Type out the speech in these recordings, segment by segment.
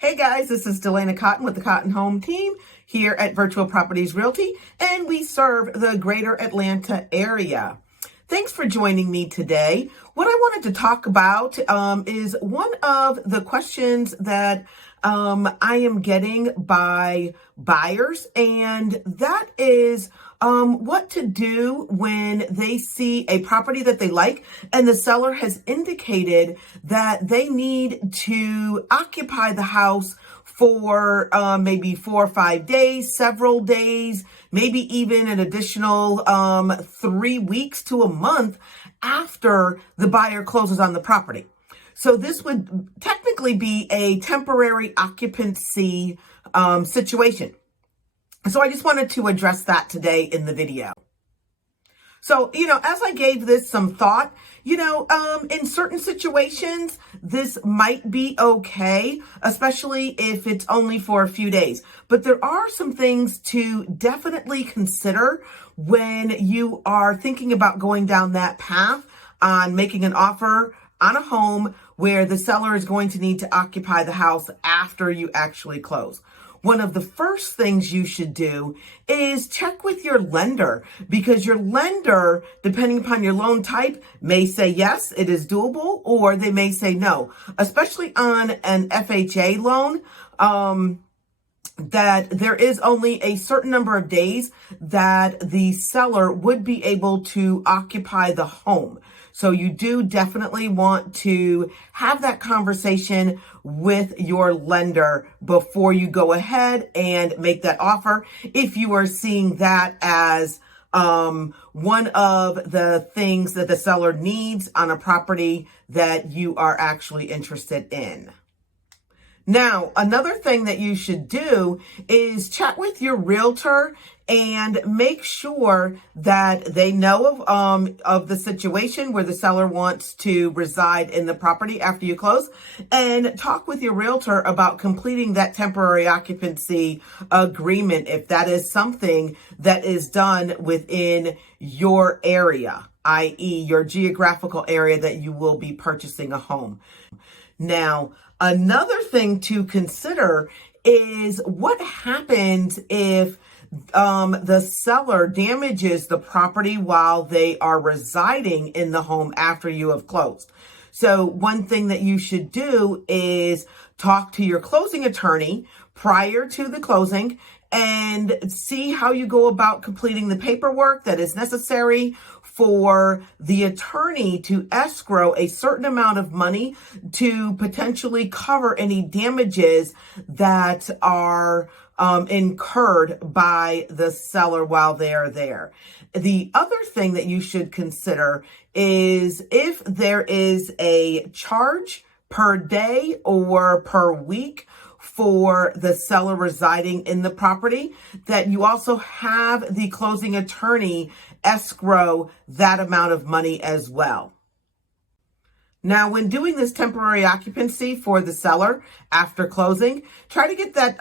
Hey guys, this is Delana Cotton with the Cotton Home Team here at Virtual Properties Realty, and we serve the greater Atlanta area. Thanks for joining me today. What I wanted to talk about is one of the questions that I am getting by buyers, and that is what to do when they see a property that they like and the seller has indicated that they need to occupy the house for maybe 4 or 5 days, several days, maybe even an additional 3 weeks to a month after the buyer closes on the property. So this would technically be a temporary occupancy situation. So I just wanted to address that today in the video. So, as I gave this some thought, in certain situations, this might be okay, especially if it's only for a few days. But there are some things to definitely consider when you are thinking about going down that path on making an offer on a home where the seller is going to need to occupy the house after you actually close. One of the first things you should do is check with your lender, because your lender, depending upon your loan type, may say yes, it is doable, or they may say no, especially on an FHA loan. That there is only a certain number of days that the seller would be able to occupy the home. So you do definitely want to have that conversation with your lender before you go ahead and make that offer, if you are seeing that as one of the things that the seller needs on a property that you are actually interested in. Now, another thing that you should do is chat with your realtor and make sure that they know of the situation where the seller wants to reside in the property after you close, and talk with your realtor about completing that temporary occupancy agreement if that is something that is done within your area, i.e. your geographical area that you will be purchasing a home. Now, another thing to consider is what happens if the seller damages the property while they are residing in the home after you have closed. So one thing that you should do is talk to your closing attorney prior to the closing and see how you go about completing the paperwork that is necessary for the attorney to escrow a certain amount of money to potentially cover any damages that are incurred by the seller while they are there. The other thing that you should consider is if there is a charge per day or per week for the seller residing in the property, that you also have the closing attorney escrow that amount of money as well. Now, when doing this temporary occupancy for the seller after closing, try to get that,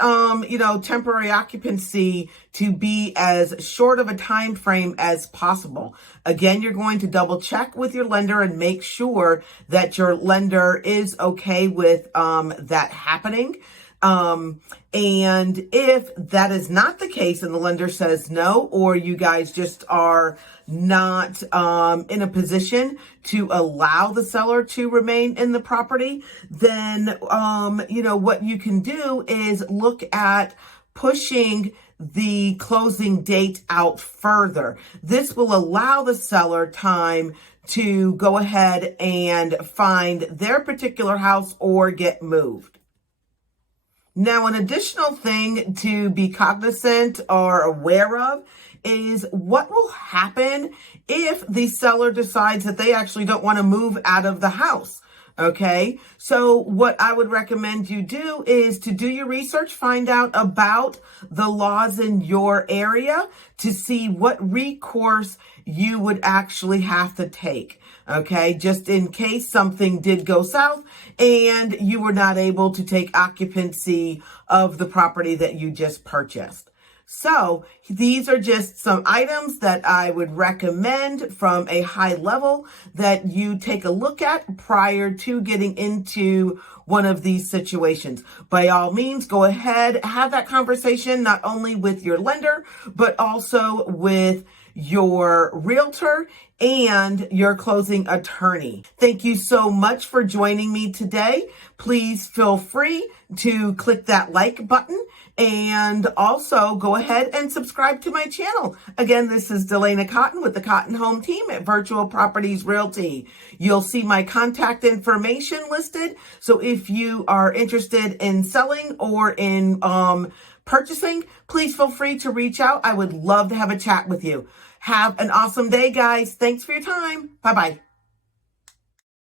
temporary occupancy to be as short of a time frame as possible. Again, you're going to double check with your lender and make sure that your lender is okay with that happening. And if that is not the case and the lender says no, or you guys just are not in a position to allow the seller to remain in the property, then, what you can do is look at pushing the closing date out further. This will allow the seller time to go ahead and find their particular house or get moved. Now, an additional thing to be cognizant or aware of is what will happen if the seller decides that they actually don't want to move out of the house. Okay, so what I would recommend you do is to do your research, find out about the laws in your area to see what recourse you would actually have to take. Okay, just in case something did go south and you were not able to take occupancy of the property that you just purchased. So these are just some items that I would recommend from a high level that you take a look at prior to getting into one of these situations. By all means, go ahead, have that conversation not only with your lender, but also with your realtor and your closing attorney. Thank you so much for joining me today. Please feel free to click that like button and also go ahead and subscribe to my channel. Again, this is Delana Cotton with the Cotton Home Team at Virtual Properties Realty. You'll see my contact information listed. So if you are interested in selling or in purchasing, please feel free to reach out. I would love to have a chat with you. Have an awesome day, guys. Thanks for your time. Bye-bye.